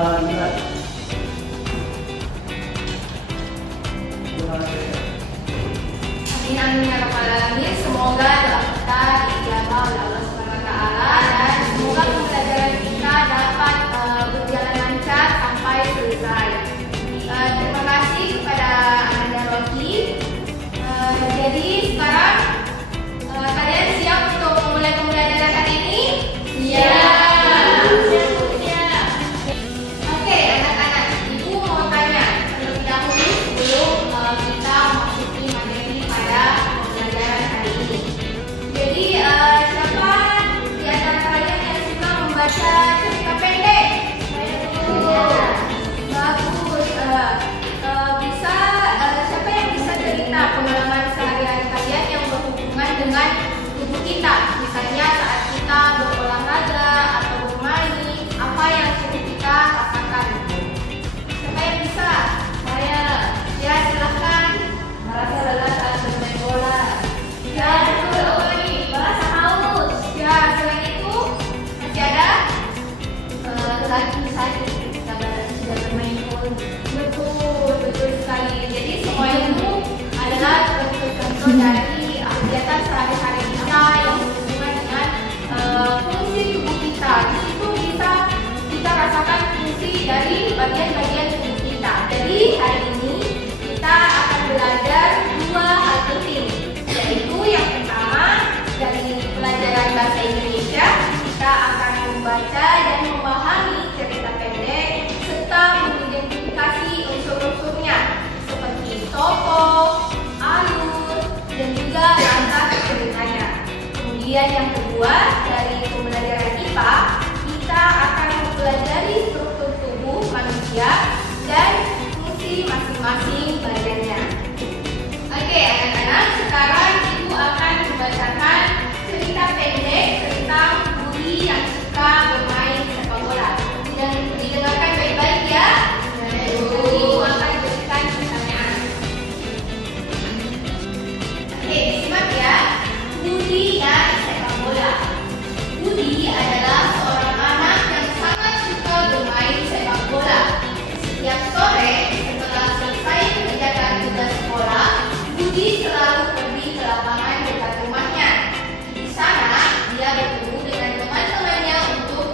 Amin amin ya rabbal alamin. Semoga doa kita dijabah oleh Allah Subhanahu wa taala dan semoga pembelajaran kita dapat berjalan lancar sampai selesai. Terima kasih kepada Ananda Rocky. Jadi sekarang kalian siap untuk memulai pembelajaran hari ini? Siap. Oke, anak-anak, Ibu mau tanya terlebih dahulu sebelum kita memasuki materi pada pembelajaran hari ini. Jadi siapa di antara kalian yang suka membaca cerita pendek? Bagus. Bisa siapa yang bisa cerita pengalaman sehari-hari kalian yang berhubungan dengan tubuh kita? Misalnya saat kita berolahraga atau bermain, apa yang sering kita rasakan? Siapa yang bisa? Saya. Ya, silahkan. Merasa lelah saat bermain bola. Ya, betul. Merasa haus. Ya, selain itu masih ada sakit ketika sudah bermain bola. Betul sekali. Jadi semua itu adalah contoh dari kegiatan sehari-hari kita yang berhubungan dengan fungsi tubuh kita. Di situ bisa kita rasakan fungsi dari bagian-bagian tubuh kita. Jadi hari ini kita akan belajar dua hal penting, yaitu yang pertama dari pelajaran bahasa Indonesia kita akan membaca dan memahami cerita pendek serta mengidentifikasi unsur-unsurnya seperti tokoh, alur, dan juga latar ceritanya. Kemudian yang kedua dari pembelajaran IPA kita akan mempelajari struktur tubuh manusia dan fungsi masing-masing bagiannya. Oke anak-anak, sekarang Ibu akan membacakan cerita pendek tentang Budi yang suka bermain sepak bola. Dan didengarkan baik-baik ya. Ibu akan berikan pertanyaan. Oke, simak ya. Budi dan sepak bola. Budi adalah seorang anak yang sangat suka bermain sepak bola. Setiap sore setelah selesai mengerjakan tugas sekolah, Budi selalu pergi ke lapangan dekat rumahnya. Di sana dia bertemu dengan teman-temannya untuk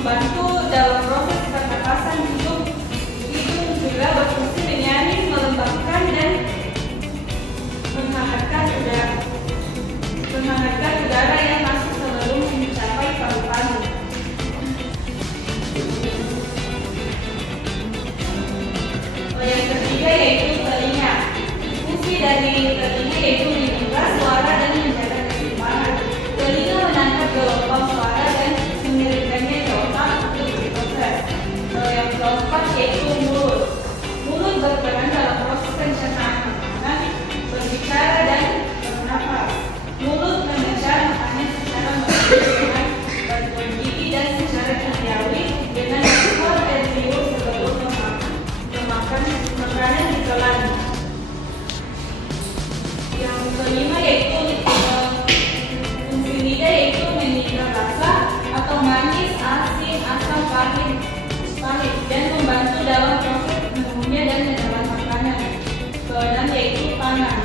membantu dalam proses pernapasan hidung. Hidung juga berfungsi menyaring, melembabkan dan menghangatkan udara yang masuk sebelum mencapai paru-paru. Yang ketiga yaitu telinga. Fungsi dari telinga yaitu mendengar suara dan menjaga keseimbangan. Telinga menangkap gelombang suara dan mengirimkannya ke otak untuk diproses. Yang keempat yaitu mulut. Mulut berperan dalam proses pencernaan makanan, berbicara dan bernafas. Mulut mengejar makanan secara dengan bantuan gigi dan secara kimiawi dengan ekspor enzim sebelum memakan makanan ditelan. Yang kelima yaitu fungsi lidah yaitu mengikat rasa atau manis, asin, asam, pahit dan membantu dalam proses mengunyah dan menelan makanan. Keenam yaitu tangan.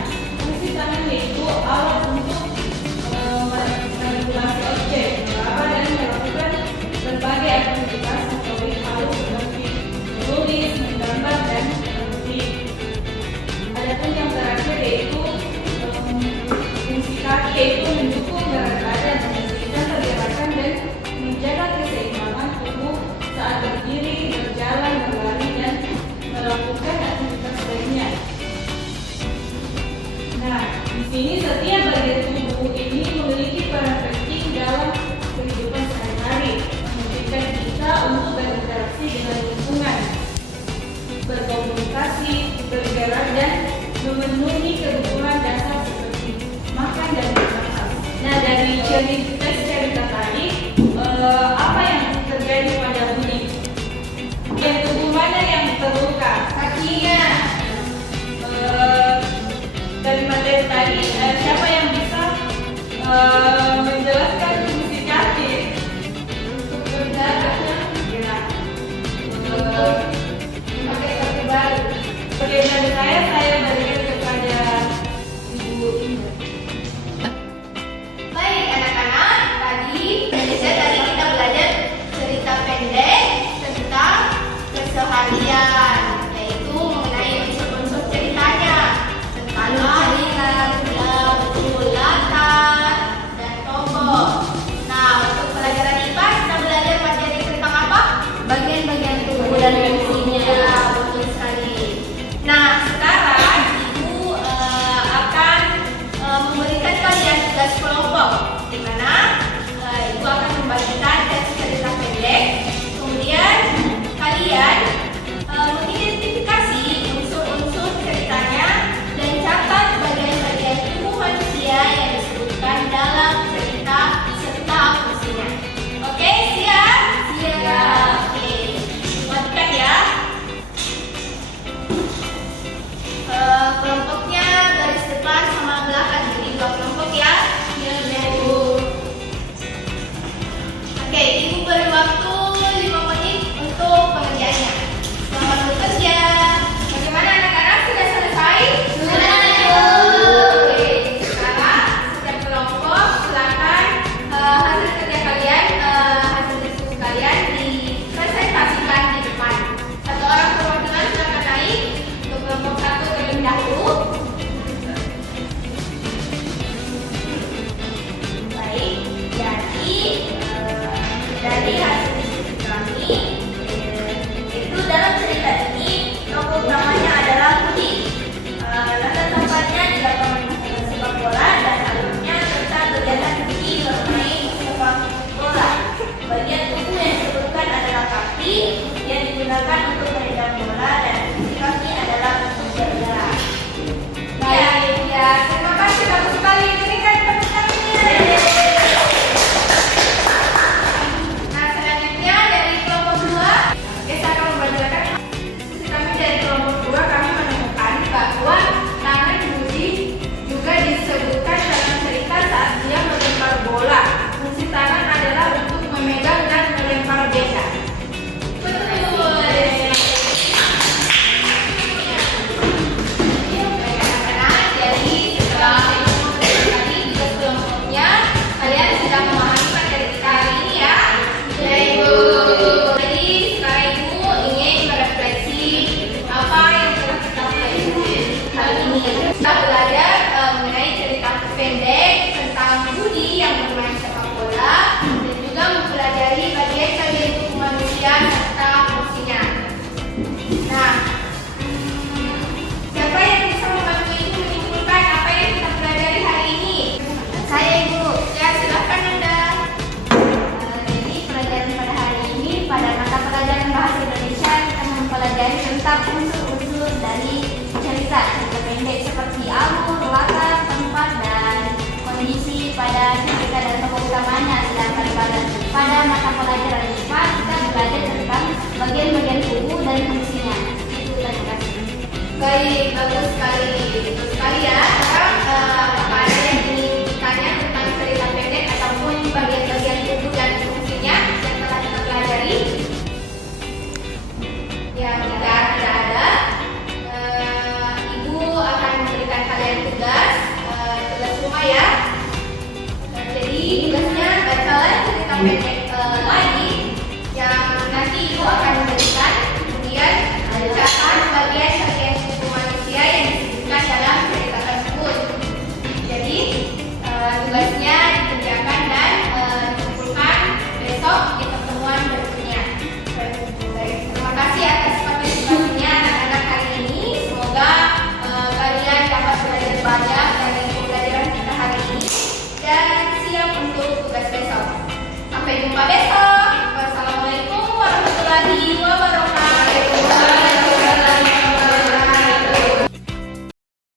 Fungsi tangan yaitu alat untuk manipulasi objek, meraba dan melakukan berbagai aktivitas motorik halus seperti menulis, menggambar dan mengetik. Adapun yang terakhir yaitu fungsi kaki yaitu mendukung berat badan, membersihkan pergerakan dan menjaga keseimbangan tubuh saat berdiri, berjalan, berlari dan melakukan aktivitas lainnya. Nah, di sini setiap bagian tubuh ini memiliki peran penting dalam kehidupan sehari-hari, memungkinkan kita untuk berinteraksi dengan lingkungan, berkomunikasi, bergerak dan memenuhi kebutuhan dasar seperti makan dan bernafas. Nah, dari cerita tadi, apa yang terjadi pada Budi? Yang tubuh mana yang terluka? Kakinya. Dari materi tadi, siapa yang bisa menjelaskan fungsi kaki? Untuk bergeraknya, gerak. Pakai kaki baru. Sebagai dari saya berikan kepada bagian-bagian tubuh dan fungsinya. Itu, terima kasih. Baik, bagus sekali. Bagus sekali ya. Sekarang apakah ada yang ingin ditanya tentang cerita pendek ataupun bagian-bagian tubuh dan fungsinya yang telah kita pelajari? Ya, jika tidak ada, Ibu akan memberikan kalian tugas rumah ya. Jadi tugasnya bacalah cerita pendek